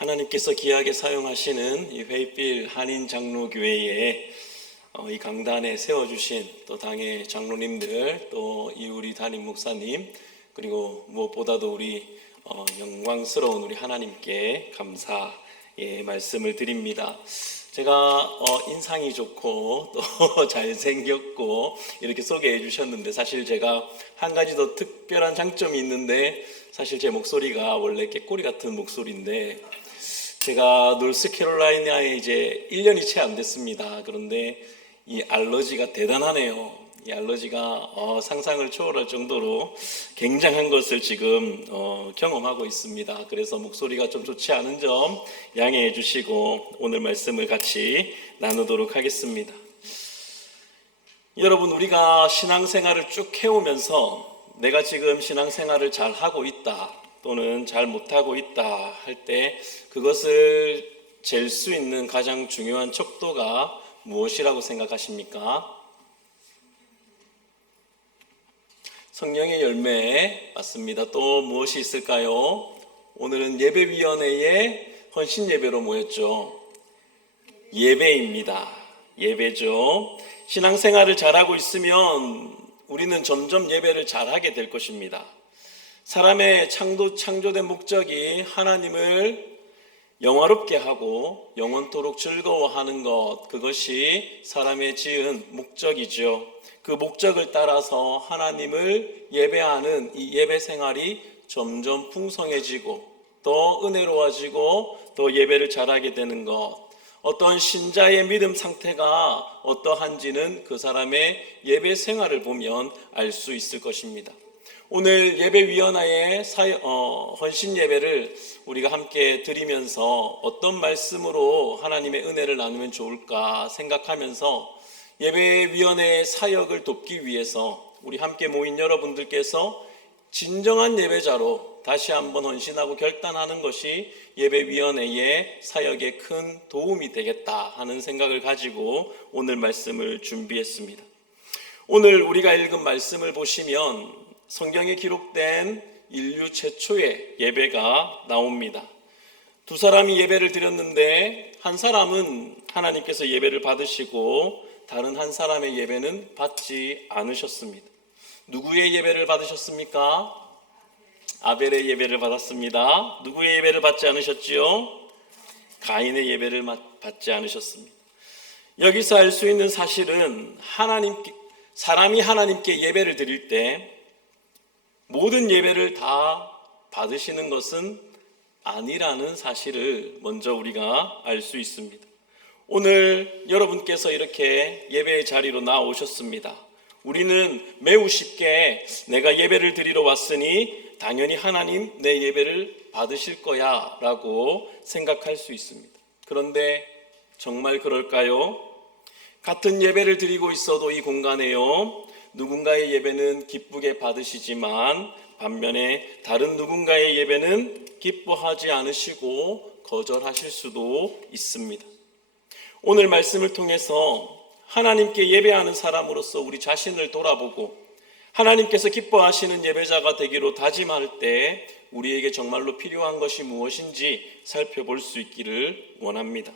하나님께서 귀하게 사용하시는 이 회필 한인장로교회에 이 강단에 세워주신 또 당의 장로님들, 또 이 우리 담임 목사님, 그리고 무엇보다도 우리 영광스러운 우리 하나님께 감사의 말씀을 드립니다. 제가 인상이 좋고 또 잘생겼고 이렇게 소개해 주셨는데, 사실 제가 한 가지 더 특별한 장점이 있는데, 사실 제 목소리가 원래 깨꼬리 같은 목소리인데, 제가 노스캐롤라이나에 이제 1년이 채 안 됐습니다. 그런데 이 알러지가 대단하네요. 이 알러지가 상상을 초월할 정도로 굉장한 것을 지금 경험하고 있습니다. 그래서 목소리가 좀 좋지 않은 점 양해해 주시고 오늘 말씀을 같이 나누도록 하겠습니다. 여러분, 우리가 신앙생활을 쭉 해오면서 내가 지금 신앙생활을 잘 하고 있다 또는 잘 못하고 있다 할 때 그것을 잴 수 있는 가장 중요한 척도가 무엇이라고 생각하십니까? 성령의 열매 맞습니다. 또 무엇이 있을까요? 오늘은 예배위원회에 헌신 예배로 모였죠. 예배입니다. 예배죠. 신앙생활을 잘하고 있으면 우리는 점점 예배를 잘하게 될 것입니다. 사람의 창조된 목적이 하나님을 영화롭게 하고 영원토록 즐거워하는 것, 그것이 사람의 지은 목적이죠. 그 목적을 따라서 하나님을 예배하는 이 예배 생활이 점점 풍성해지고 더 은혜로워지고 더 예배를 잘하게 되는 것, 어떤 신자의 믿음 상태가 어떠한지는 그 사람의 예배 생활을 보면 알 수 있을 것입니다. 오늘 예배위원회의 헌신 예배를 우리가 함께 드리면서 어떤 말씀으로 하나님의 은혜를 나누면 좋을까 생각하면서 예배위원회의 사역을 돕기 위해서 우리 함께 모인 여러분들께서 진정한 예배자로 다시 한번 헌신하고 결단하는 것이 예배위원회의 사역에 큰 도움이 되겠다 하는 생각을 가지고 오늘 말씀을 준비했습니다. 오늘 우리가 읽은 말씀을 보시면 성경에 기록된 인류 최초의 예배가 나옵니다. 두 사람이 예배를 드렸는데 한 사람은 하나님께서 예배를 받으시고 다른 한 사람의 예배는 받지 않으셨습니다. 누구의 예배를 받으셨습니까? 아벨의 예배를 받았습니다. 누구의 예배를 받지 않으셨지요? 가인의 예배를 받지 않으셨습니다. 여기서 알 수 있는 사실은 사람이 하나님께 예배를 드릴 때 모든 예배를 다 받으시는 것은 아니라는 사실을 먼저 우리가 알 수 있습니다. 오늘 여러분께서 이렇게 예배의 자리로 나오셨습니다. 우리는 매우 쉽게 내가 예배를 드리러 왔으니 당연히 하나님 내 예배를 받으실 거야 라고 생각할 수 있습니다. 그런데 정말 그럴까요? 같은 예배를 드리고 있어도 이 공간에요, 누군가의 예배는 기쁘게 받으시지만 반면에 다른 누군가의 예배는 기뻐하지 않으시고 거절하실 수도 있습니다. 오늘 말씀을 통해서 하나님께 예배하는 사람으로서 우리 자신을 돌아보고 하나님께서 기뻐하시는 예배자가 되기로 다짐할 때 우리에게 정말로 필요한 것이 무엇인지 살펴볼 수 있기를 원합니다.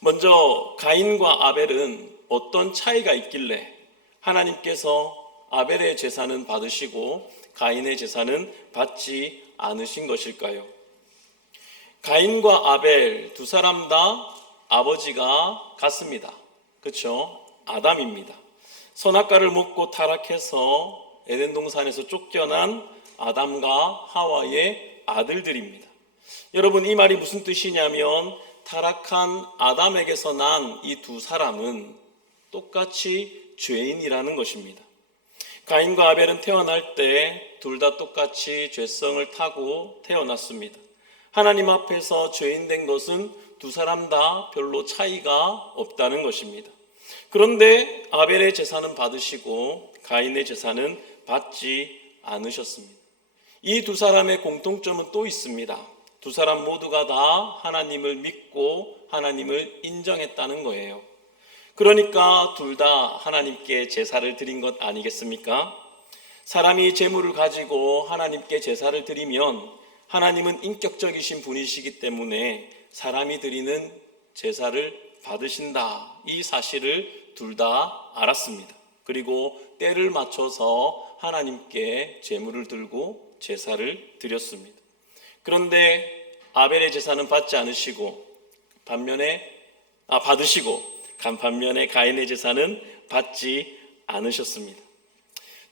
먼저 가인과 아벨은 어떤 차이가 있길래 하나님께서 아벨의 제사는 받으시고 가인의 제사는 받지 않으신 것일까요? 가인과 아벨 두 사람 다 아버지가 같습니다. 그렇죠? 아담입니다. 선악과를 먹고 타락해서 에덴 동산에서 쫓겨난 아담과 하와의 아들들입니다. 여러분, 이 말이 무슨 뜻이냐면 타락한 아담에게서 난 이 두 사람은 똑같이 죄인이라는 것입니다. 가인과 아벨은 태어날 때 둘 다 똑같이 죄성을 타고 태어났습니다. 하나님 앞에서 죄인 된 것은 두 사람 다 별로 차이가 없다는 것입니다. 그런데 아벨의 제사는 받으시고 가인의 제사는 받지 않으셨습니다. 이 두 사람의 공통점은 또 있습니다. 두 사람 모두가 다 하나님을 믿고 하나님을 인정했다는 거예요. 그러니까 둘 다 하나님께 제사를 드린 것 아니겠습니까? 사람이 제물을 가지고 하나님께 제사를 드리면 하나님은 인격적이신 분이시기 때문에 사람이 드리는 제사를 받으신다. 이 사실을 둘 다 알았습니다. 그리고 때를 맞춰서 하나님께 제물을 들고 제사를 드렸습니다. 그런데 아벨의 제사는 받지 않으시고 받으시고 반면에 가인의 제사는 받지 않으셨습니다.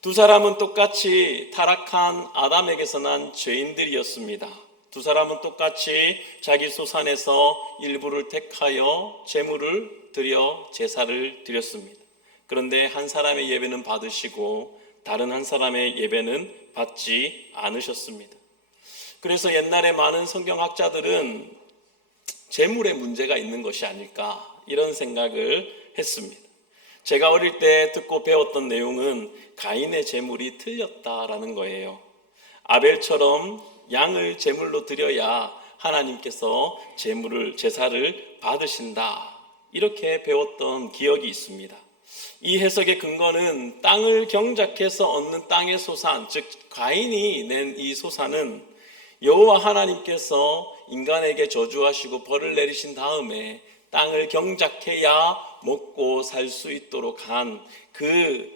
두 사람은 똑같이 타락한 아담에게서 난 죄인들이었습니다. 두 사람은 똑같이 자기 소산에서 일부를 택하여 제물을 드려 제사를 드렸습니다. 그런데 한 사람의 예배는 받으시고 다른 한 사람의 예배는 받지 않으셨습니다. 그래서 옛날에 많은 성경학자들은 제물에 문제가 있는 것이 아닐까 이런 생각을 했습니다. 제가 어릴 때 듣고 배웠던 내용은 가인의 제물이 틀렸다라는 거예요. 아벨처럼 양을 제물로 드려야 하나님께서 제사를 받으신다. 이렇게 배웠던 기억이 있습니다. 이 해석의 근거는 땅을 경작해서 얻는 땅의 소산, 즉 가인이 낸 이 소산은 여호와 하나님께서 인간에게 저주하시고 벌을 내리신 다음에 땅을 경작해야 먹고 살 수 있도록 한 그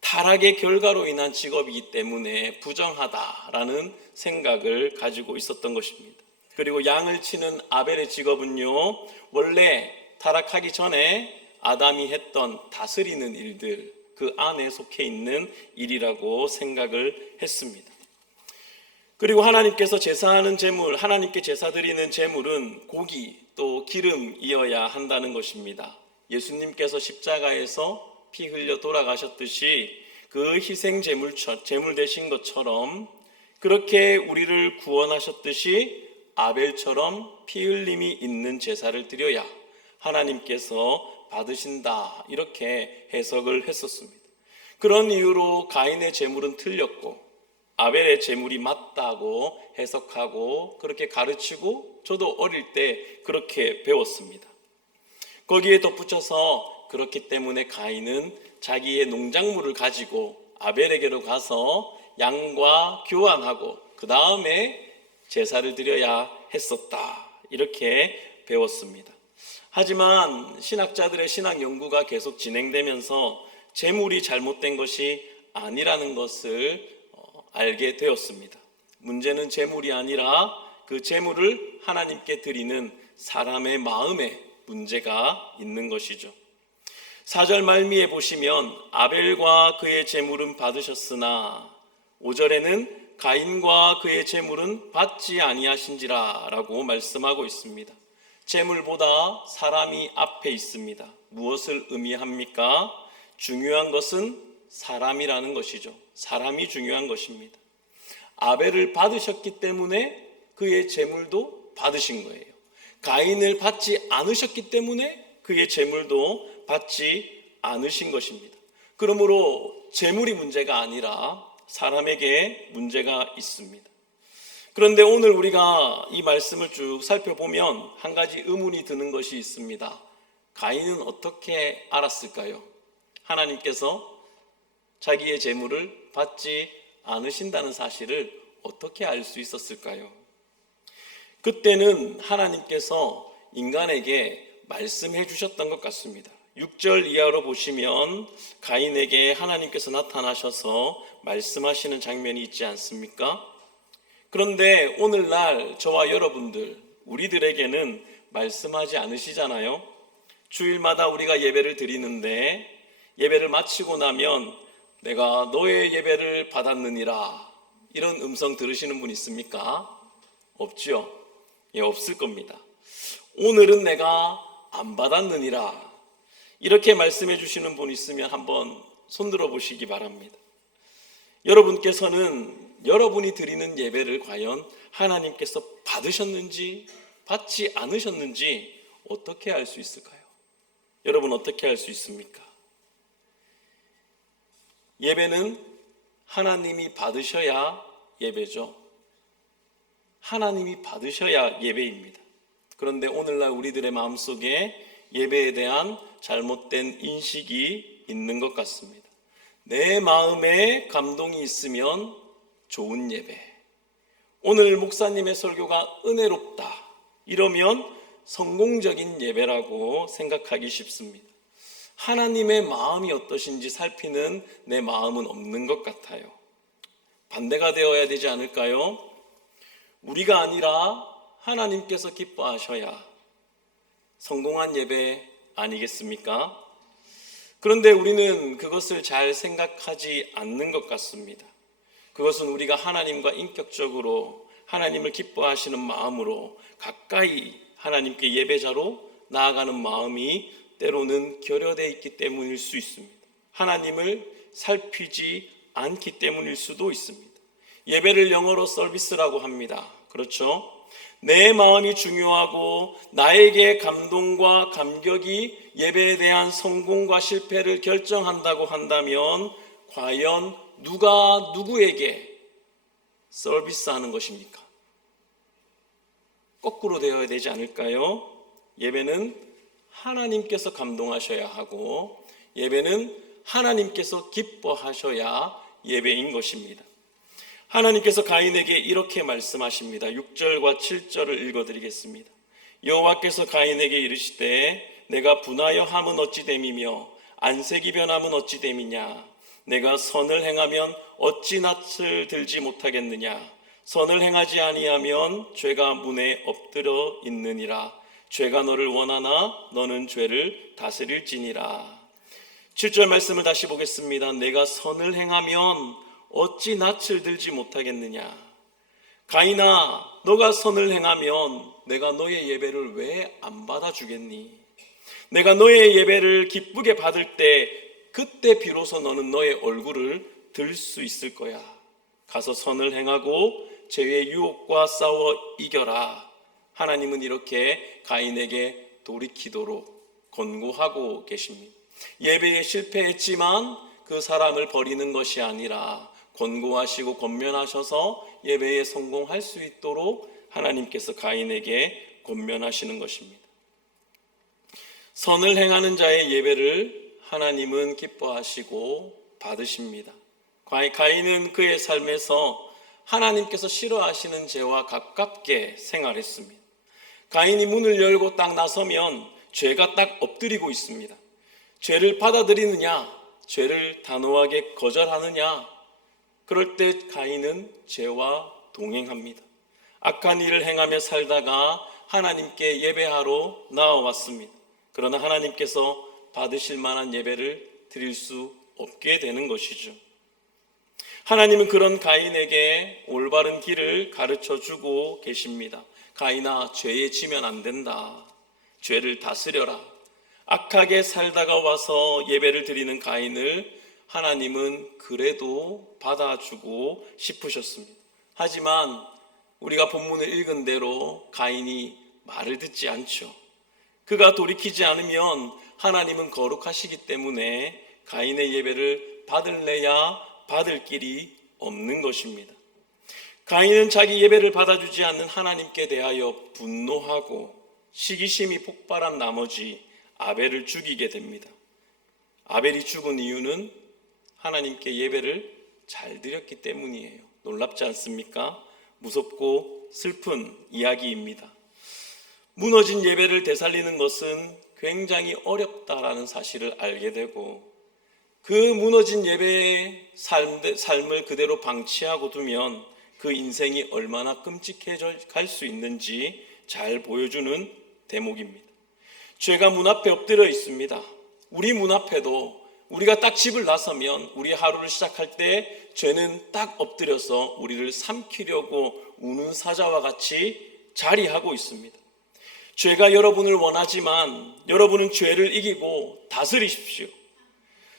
타락의 결과로 인한 직업이기 때문에 부정하다라는 생각을 가지고 있었던 것입니다. 그리고 양을 치는 아벨의 직업은요, 원래 타락하기 전에 아담이 했던 다스리는 일들, 그 안에 속해 있는 일이라고 생각을 했습니다. 그리고 하나님께서 제사하는 제물, 하나님께 제사 드리는 제물은 고기 또 기름이어야 한다는 것입니다. 예수님께서 십자가에서 피 흘려 돌아가셨듯이 그 희생 제물 되신 것처럼 그렇게 우리를 구원하셨듯이 아벨처럼 피 흘림이 있는 제사를 드려야 하나님께서 받으신다. 이렇게 해석을 했었습니다. 그런 이유로 가인의 제물은 틀렸고 아벨의 제물이 맞다고 해석하고 그렇게 가르치고 저도 어릴 때 그렇게 배웠습니다. 거기에 덧붙여서 그렇기 때문에 가인은 자기의 농작물을 가지고 아벨에게로 가서 양과 교환하고 그 다음에 제사를 드려야 했었다. 이렇게 배웠습니다. 하지만 신학자들의 신학 연구가 계속 진행되면서 제물이 잘못된 것이 아니라는 것을 알게 되었습니다. 문제는 제물이 아니라 그 제물을 하나님께 드리는 사람의 마음에 문제가 있는 것이죠. 4절 말미에 보시면 아벨과 그의 제물은 받으셨으나 5절에는 가인과 그의 제물은 받지 아니하신지라 라고 말씀하고 있습니다. 제물보다 사람이 앞에 있습니다. 무엇을 의미합니까? 중요한 것은 사람이라는 것이죠. 사람이 중요한 것입니다. 아벨을 받으셨기 때문에 그의 제물도 받으신 거예요. 가인을 받지 않으셨기 때문에 그의 제물도 받지 않으신 것입니다. 그러므로 제물이 문제가 아니라 사람에게 문제가 있습니다. 그런데 오늘 우리가 이 말씀을 쭉 살펴보면 한 가지 의문이 드는 것이 있습니다. 가인은 어떻게 알았을까요? 하나님께서 자기의 제물을 받지 않으신다는 사실을 어떻게 알 수 있었을까요? 그때는 하나님께서 인간에게 말씀해 주셨던 것 같습니다. 6절 이하로 보시면 가인에게 하나님께서 나타나셔서 말씀하시는 장면이 있지 않습니까? 그런데 오늘날 저와 여러분들, 우리들에게는 말씀하지 않으시잖아요. 주일마다 우리가 예배를 드리는데 예배를 마치고 나면 내가 너의 예배를 받았느니라 이런 음성 들으시는 분 있습니까? 없죠? 예, 없을 겁니다. 오늘은 내가 안 받았느니라 이렇게 말씀해 주시는 분 있으면 한번 손들어 보시기 바랍니다. 여러분께서는 여러분이 드리는 예배를 과연 하나님께서 받으셨는지 받지 않으셨는지 어떻게 알 수 있을까요? 여러분 어떻게 알 수 있습니까? 예배는 하나님이 받으셔야 예배죠. 하나님이 받으셔야 예배입니다. 그런데 오늘날 우리들의 마음속에 예배에 대한 잘못된 인식이 있는 것 같습니다. 내 마음에 감동이 있으면 좋은 예배, 오늘 목사님의 설교가 은혜롭다, 이러면 성공적인 예배라고 생각하기 쉽습니다. 하나님의 마음이 어떠신지 살피는 내 마음은 없는 것 같아요. 반대가 되어야 되지 않을까요? 우리가 아니라 하나님께서 기뻐하셔야 성공한 예배 아니겠습니까? 그런데 우리는 그것을 잘 생각하지 않는 것 같습니다. 그것은 우리가 하나님과 인격적으로 하나님을 기뻐하시는 마음으로 가까이 하나님께 예배자로 나아가는 마음이 때로는 결여되어 있기 때문일 수 있습니다. 하나님을 살피지 않기 때문일 수도 있습니다. 예배를 영어로 서비스라고 합니다. 그렇죠? 내 마음이 중요하고 나에게 감동과 감격이 예배에 대한 성공과 실패를 결정한다고 한다면 과연 누가 누구에게 서비스하는 것입니까? 거꾸로 되어야 되지 않을까요? 예배는 하나님께서 감동하셔야 하고 예배는 하나님께서 기뻐하셔야 예배인 것입니다. 하나님께서 가인에게 이렇게 말씀하십니다. 6절과 7절을 읽어드리겠습니다. 여호와께서 가인에게 이르시되 내가 분하여 함은 어찌 됨이며 안색이 변함은 어찌 됨이냐. 내가 선을 행하면 어찌 낯을 들지 못하겠느냐. 선을 행하지 아니하면 죄가 문에 엎드려 있느니라. 죄가 너를 원하나 너는 죄를 다스릴지니라. 7절 말씀을 다시 보겠습니다. 내가 선을 행하면 어찌 낯을 들지 못하겠느냐. 가인아, 너가 선을 행하면 내가 너의 예배를 왜 안 받아주겠니? 내가 너의 예배를 기쁘게 받을 때 그때 비로소 너는 너의 얼굴을 들 수 있을 거야. 가서 선을 행하고 죄의 유혹과 싸워 이겨라. 하나님은 이렇게 가인에게 돌이키도록 권고하고 계십니다. 예배에 실패했지만 그 사람을 버리는 것이 아니라 권고하시고 권면하셔서 예배에 성공할 수 있도록 하나님께서 가인에게 권면하시는 것입니다. 선을 행하는 자의 예배를 하나님은 기뻐하시고 받으십니다. 가인은 그의 삶에서 하나님께서 싫어하시는 죄와 가깝게 생활했습니다. 가인이 문을 열고 딱 나서면 죄가 딱 엎드리고 있습니다. 죄를 받아들이느냐, 죄를 단호하게 거절하느냐, 그럴 때 가인은 죄와 동행합니다. 악한 일을 행하며 살다가 하나님께 예배하러 나와왔습니다. 그러나 하나님께서 받으실 만한 예배를 드릴 수 없게 되는 것이죠. 하나님은 그런 가인에게 올바른 길을 가르쳐주고 계십니다. 가인아, 죄에 지면 안 된다. 죄를 다스려라. 악하게 살다가 와서 예배를 드리는 가인을 하나님은 그래도 받아주고 싶으셨습니다. 하지만 우리가 본문을 읽은 대로 가인이 말을 듣지 않죠. 그가 돌이키지 않으면 하나님은 거룩하시기 때문에 가인의 예배를 받을래야 받을 길이 없는 것입니다. 가인은 자기 예배를 받아주지 않는 하나님께 대하여 분노하고 시기심이 폭발한 나머지 아벨을 죽이게 됩니다. 아벨이 죽은 이유는 하나님께 예배를 잘 드렸기 때문이에요. 놀랍지 않습니까? 무섭고 슬픈 이야기입니다. 무너진 예배를 되살리는 것은 굉장히 어렵다라는 사실을 알게 되고 그 무너진 예배의 삶을 그대로 방치하고 두면 그 인생이 얼마나 끔찍해져 갈 수 있는지 잘 보여주는 대목입니다. 죄가 문 앞에 엎드려 있습니다. 우리 문 앞에도 우리가 딱 집을 나서면 우리 하루를 시작할 때 죄는 딱 엎드려서 우리를 삼키려고 우는 사자와 같이 자리하고 있습니다. 죄가 여러분을 원하지만 여러분은 죄를 이기고 다스리십시오.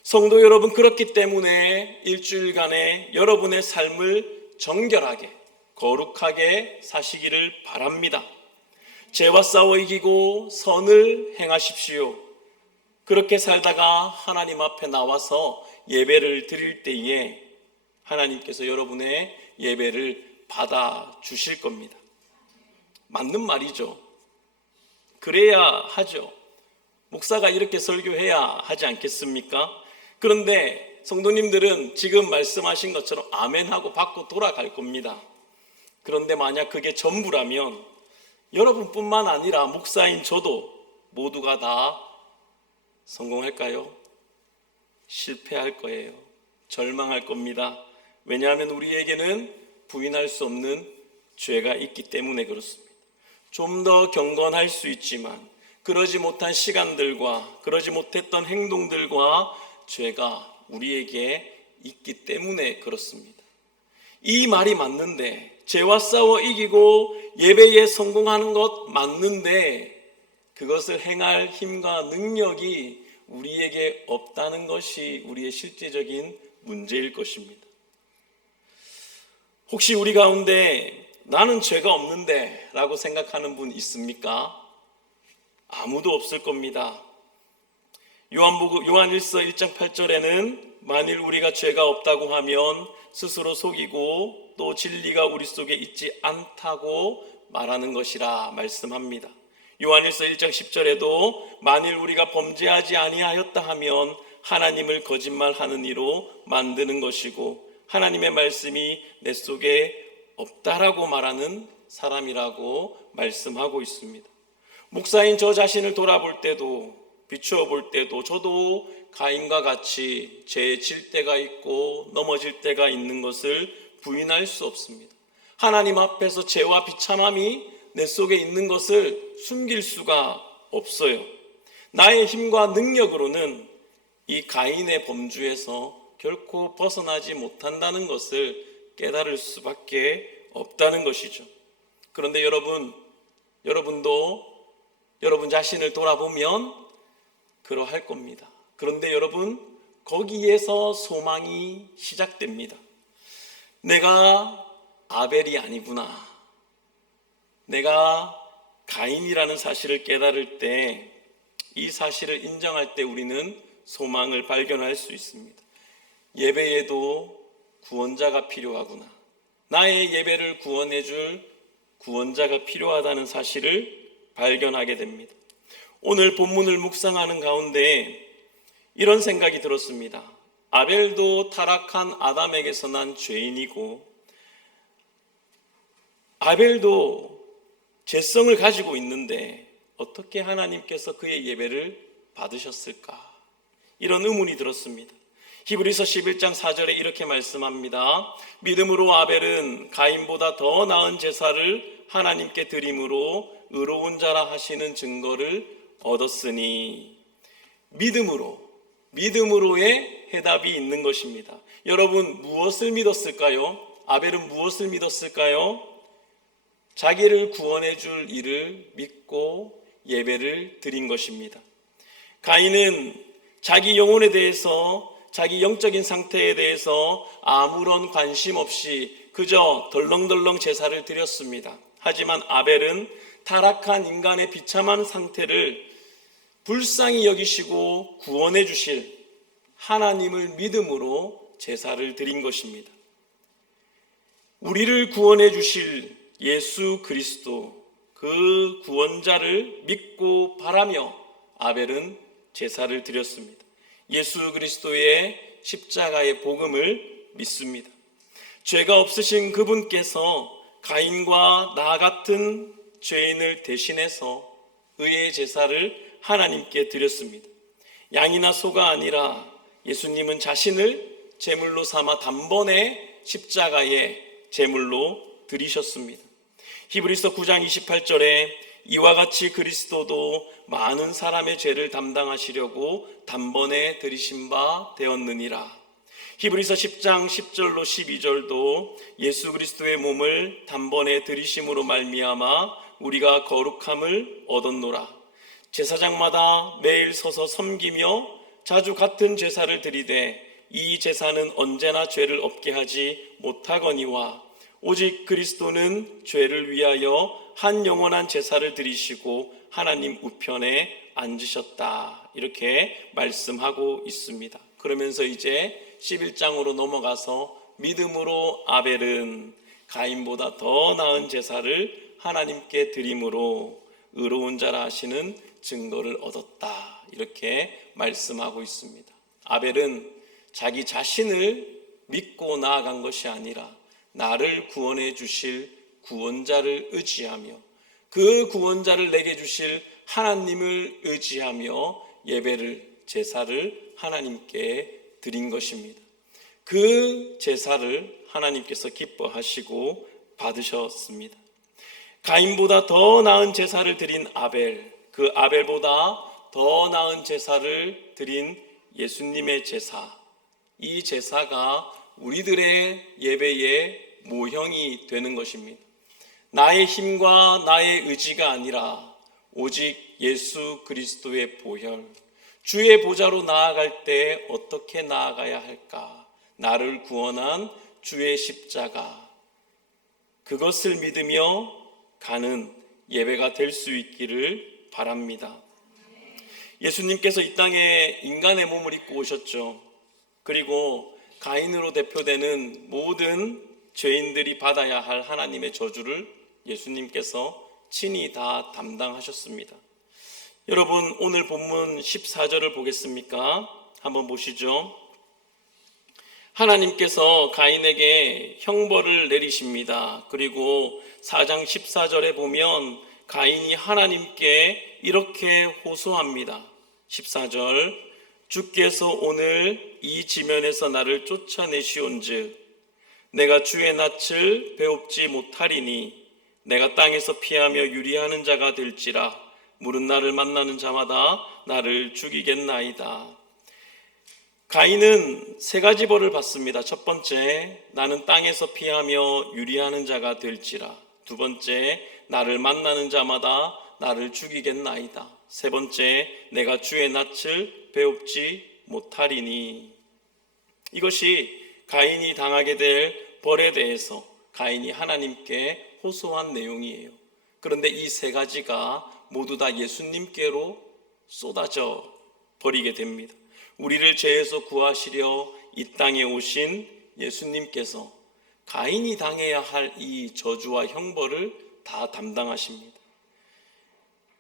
성도 여러분, 그렇기 때문에 일주일간의 여러분의 삶을 정결하게 거룩하게 사시기를 바랍니다. 죄와 싸워 이기고 선을 행하십시오. 그렇게 살다가 하나님 앞에 나와서 예배를 드릴 때에 하나님께서 여러분의 예배를 받아 주실 겁니다. 맞는 말이죠. 그래야 하죠. 목사가 이렇게 설교해야 하지 않겠습니까? 그런데 성도님들은 지금 말씀하신 것처럼 아멘하고 받고 돌아갈 겁니다. 그런데 만약 그게 전부라면 여러분뿐만 아니라 목사인 저도 모두가 다 성공할까요? 실패할 거예요. 절망할 겁니다. 왜냐하면 우리에게는 부인할 수 없는 죄가 있기 때문에 그렇습니다. 좀 더 경건할 수 있지만 그러지 못한 시간들과 그러지 못했던 행동들과 죄가 우리에게 있기 때문에 그렇습니다. 이 말이 맞는데, 죄와 싸워 이기고 예배에 성공하는 것 맞는데 그것을 행할 힘과 능력이 우리에게 없다는 것이 우리의 실제적인 문제일 것입니다. 혹시 우리 가운데 나는 죄가 없는데 라고 생각하는 분 있습니까? 아무도 없을 겁니다. 요한일서 1장 8절에는 만일 우리가 죄가 없다고 하면 스스로 속이고 또 진리가 우리 속에 있지 않다고 말하는 것이라 말씀합니다. 요한일서 1장 10절에도 만일 우리가 범죄하지 아니하였다 하면 하나님을 거짓말하는 이로 만드는 것이고 하나님의 말씀이 내 속에 없다라고 말하는 사람이라고 말씀하고 있습니다. 목사인 저 자신을 돌아볼 때도 비추어 볼 때도 저도 가인과 같이 죄에 질 때가 있고 넘어질 때가 있는 것을 부인할 수 없습니다. 하나님 앞에서 죄와 비참함이 내 속에 있는 것을 숨길 수가 없어요. 나의 힘과 능력으로는 이 가인의 범주에서 결코 벗어나지 못한다는 것을 깨달을 수밖에 없다는 것이죠. 그런데 여러분도 여러분 자신을 돌아보면 그러할 겁니다. 그런데 여러분, 거기에서 소망이 시작됩니다. 내가 아벨이 아니구나. 내가 가인이라는 사실을 깨달을 때, 이 사실을 인정할 때 우리는 소망을 발견할 수 있습니다. 예배에도 구원자가 필요하구나. 나의 예배를 구원해 줄 구원자가 필요하다는 사실을 발견하게 됩니다. 오늘 본문을 묵상하는 가운데 이런 생각이 들었습니다. 아벨도 타락한 아담에게서 난 죄인이고 아벨도 죄성을 가지고 있는데 어떻게 하나님께서 그의 예배를 받으셨을까? 이런 의문이 들었습니다. 히브리서 11장 4절에 이렇게 말씀합니다. 믿음으로 아벨은 가인보다 더 나은 제사를 하나님께 드림으로 의로운 자라 하시는 증거를 얻었으니, 믿음으로의 해답이 있는 것입니다. 여러분, 무엇을 믿었을까요? 아벨은 무엇을 믿었을까요? 자기를 구원해 줄 이를 믿고 예배를 드린 것입니다. 가인은 자기 영혼에 대해서, 자기 영적인 상태에 대해서 아무런 관심 없이 그저 덜렁덜렁 제사를 드렸습니다. 하지만 아벨은 타락한 인간의 비참한 상태를 불쌍히 여기시고 구원해 주실 하나님을 믿음으로 제사를 드린 것입니다. 우리를 구원해 주실 예수 그리스도, 그 구원자를 믿고 바라며 아벨은 제사를 드렸습니다. 예수 그리스도의 십자가의 복음을 믿습니다. 죄가 없으신 그분께서 가인과 나 같은 죄인을 대신해서 의의 제사를 하나님께 드렸습니다. 양이나 소가 아니라 예수님은 자신을 제물로 삼아 단번에 십자가에 제물로 드리셨습니다. 히브리서 9장 28절에 이와 같이 그리스도도 많은 사람의 죄를 담당하시려고 단번에 드리신 바 되었느니라. 히브리서 10장 10절로 12절도 예수 그리스도의 몸을 단번에 드리심으로 말미암아 우리가 거룩함을 얻었노라. 제사장마다 매일 서서 섬기며 자주 같은 제사를 드리되 이 제사는 언제나 죄를 없게 하지 못하거니와 오직 그리스도는 죄를 위하여 한 영원한 제사를 드리시고 하나님 우편에 앉으셨다. 이렇게 말씀하고 있습니다. 그러면서 이제 11장으로 넘어가서 믿음으로 아벨은 가인보다 더 나은 제사를 하나님께 드림으로 의로운 자라 하시는 증거를 얻었다. 이렇게 말씀하고 있습니다. 아벨은 자기 자신을 믿고 나아간 것이 아니라 나를 구원해 주실 구원자를 의지하며 그 구원자를 내게 주실 하나님을 의지하며 예배를, 제사를 하나님께 드린 것입니다. 그 제사를 하나님께서 기뻐하시고 받으셨습니다. 가인보다 더 나은 제사를 드린 아벨, 그 아벨보다 더 나은 제사를 드린 예수님의 제사, 이 제사가 우리들의 예배의 모형이 되는 것입니다. 나의 힘과 나의 의지가 아니라 오직 예수 그리스도의 보혈, 주의 보좌로 나아갈 때 어떻게 나아가야 할까? 나를 구원한 주의 십자가, 그것을 믿으며 가는 예배가 될 수 있기를 바랍니다. 예수님께서 이 땅에 인간의 몸을 입고 오셨죠. 그리고 가인으로 대표되는 모든 죄인들이 받아야 할 하나님의 저주를 예수님께서 친히 다 담당하셨습니다. 여러분, 오늘 본문 14절을 보겠습니까? 한번 보시죠. 하나님께서 가인에게 형벌을 내리십니다. 그리고 4장 14절에 보면 가인이 하나님께 이렇게 호소합니다. 14절, 주께서 오늘 이 지면에서 나를 쫓아내시온즉 내가 주의 낯을 배웁지 못하리니 내가 땅에서 피하며 유리하는 자가 될지라 물은 나를 만나는 자마다 나를 죽이겠나이다. 가인은 세 가지 벌을 받습니다. 첫 번째, 나는 땅에서 피하며 유리하는 자가 될지라. 두 번째, 나를 만나는 자마다 나를 죽이겠나이다. 세 번째, 내가 주의 낯을 배웁지 못하리니. 이것이 가인이 당하게 될 벌에 대해서 가인이 하나님께 호소한 내용이에요. 그런데 이 세 가지가 모두 다 예수님께로 쏟아져 버리게 됩니다. 우리를 죄에서 구하시려 이 땅에 오신 예수님께서 가인이 당해야 할 이 저주와 형벌을 다 담당하십니다.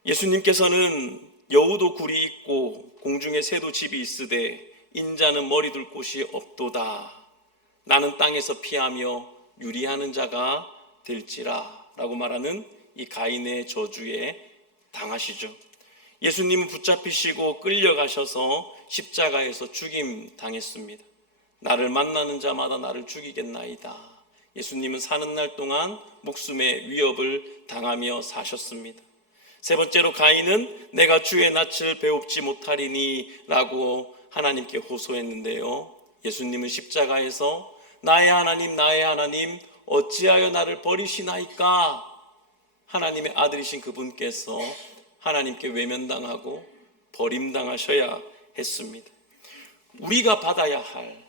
예수님께서는 여우도 굴이 있고 공중에 새도 집이 있으되 인자는 머리 둘 곳이 없도다. 나는 땅에서 피하며 유리하는 자가 될지라 라고 말하는 이 가인의 저주에 당하시죠. 예수님은 붙잡히시고 끌려가셔서 십자가에서 죽임 당했습니다. 나를 만나는 자마다 나를 죽이겠나이다. 예수님은 사는 날 동안 목숨의 위협을 당하며 사셨습니다. 세 번째로 가인은 내가 주의 낯을 배웁지 못하리니 라고 하나님께 호소했는데요. 예수님은 십자가에서 나의 하나님 어찌하여 나를 버리시나이까? 하나님의 아들이신 그분께서 하나님께 외면당하고 버림당하셔야 했습니다. 우리가 받아야 할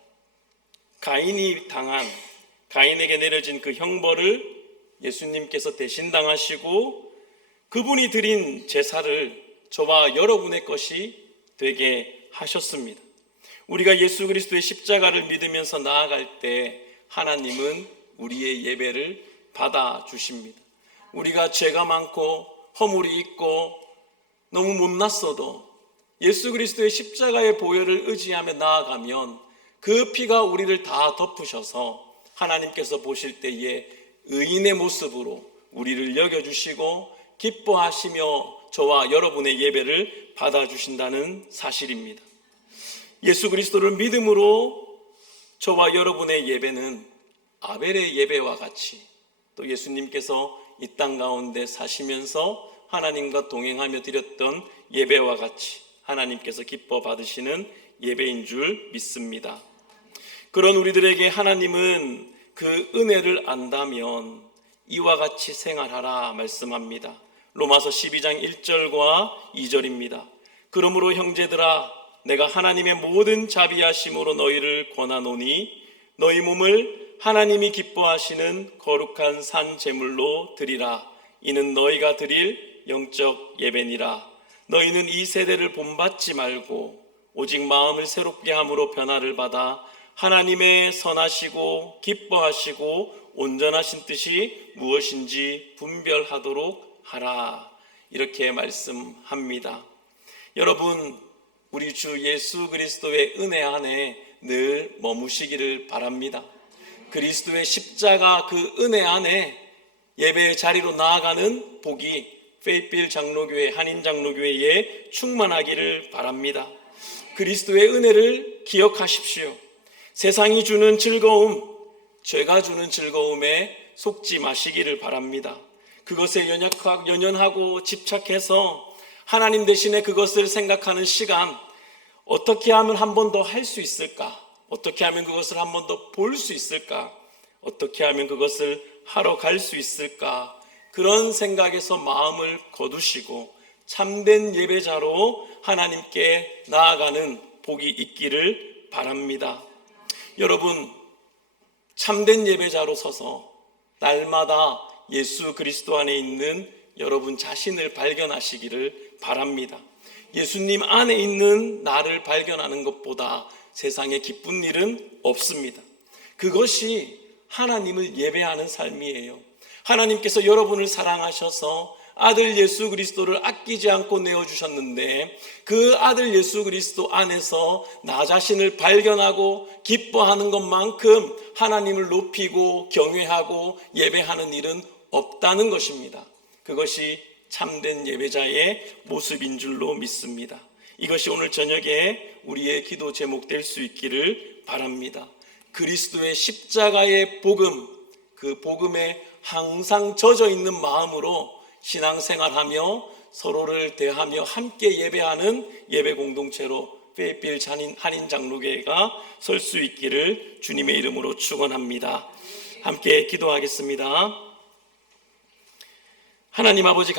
가인이 당한, 가인에게 내려진 그 형벌을 예수님께서 대신 당하시고 그분이 드린 제사를 저와 여러분의 것이 되게 하셨습니다. 우리가 예수 그리스도의 십자가를 믿으면서 나아갈 때 하나님은 우리의 예배를 받아주십니다. 우리가 죄가 많고 허물이 있고 너무 못났어도 예수 그리스도의 십자가의 보혈을 의지하며 나아가면 그 피가 우리를 다 덮으셔서 하나님께서 보실 때에 의인의 모습으로 우리를 여겨주시고 기뻐하시며 저와 여러분의 예배를 받아주신다는 사실입니다. 예수 그리스도를 믿음으로 저와 여러분의 예배는 아벨의 예배와 같이 또 예수님께서 이 땅 가운데 사시면서 하나님과 동행하며 드렸던 예배와 같이 하나님께서 기뻐 받으시는 예배인 줄 믿습니다. 그런 우리들에게 하나님은 그 은혜를 안다면 이와 같이 생활하라 말씀합니다. 로마서 12장 1절과 2절입니다. 그러므로 형제들아 내가 하나님의 모든 자비하심으로 너희를 권하노니 너희 몸을 하나님이 기뻐하시는 거룩한 산 제물로 드리라. 이는 너희가 드릴 영적 예배니라. 너희는 이 세대를 본받지 말고 오직 마음을 새롭게 함으로 변화를 받아 하나님의 선하시고 기뻐하시고 온전하신 뜻이 무엇인지 분별하도록 하라. 이렇게 말씀합니다. 여러분, 우리 주 예수 그리스도의 은혜 안에 늘 머무시기를 바랍니다. 그리스도의 십자가 그 은혜 안에 예배의 자리로 나아가는 복이 페이필 장로교회, 한인 장로교회에 충만하기를 바랍니다. 그리스도의 은혜를 기억하십시오. 세상이 주는 즐거움, 죄가 주는 즐거움에 속지 마시기를 바랍니다. 그것에 연연하고 집착해서 하나님 대신에 그것을 생각하는 시간, 어떻게 하면 한 번 더 할 수 있을까? 어떻게 하면 그것을 한 번 더 볼 수 있을까? 어떻게 하면 그것을 하러 갈 수 있을까? 그런 생각에서 마음을 거두시고 참된 예배자로 하나님께 나아가는 복이 있기를 바랍니다. 여러분, 참된 예배자로 서서 날마다 예수 그리스도 안에 있는 여러분 자신을 발견하시기를 바랍니다. 예수님 안에 있는 나를 발견하는 것보다 세상에 기쁜 일은 없습니다. 그것이 하나님을 예배하는 삶이에요. 하나님께서 여러분을 사랑하셔서 아들 예수 그리스도를 아끼지 않고 내어주셨는데 그 아들 예수 그리스도 안에서 나 자신을 발견하고 기뻐하는 것만큼 하나님을 높이고 경외하고 예배하는 일은 없다는 것입니다. 그것이 참된 예배자의 모습인 줄로 믿습니다. 이것이 오늘 저녁에 우리의 기도 제목 될 수 있기를 바랍니다. 그리스도의 십자가의 복음, 그 복음에 항상 젖어 있는 마음으로 신앙생활하며 서로를 대하며 함께 예배하는 예배 공동체로 페이필 한인 장로교회가 설 수 있기를 주님의 이름으로 축원합니다. 함께 기도하겠습니다. 하나님 아버지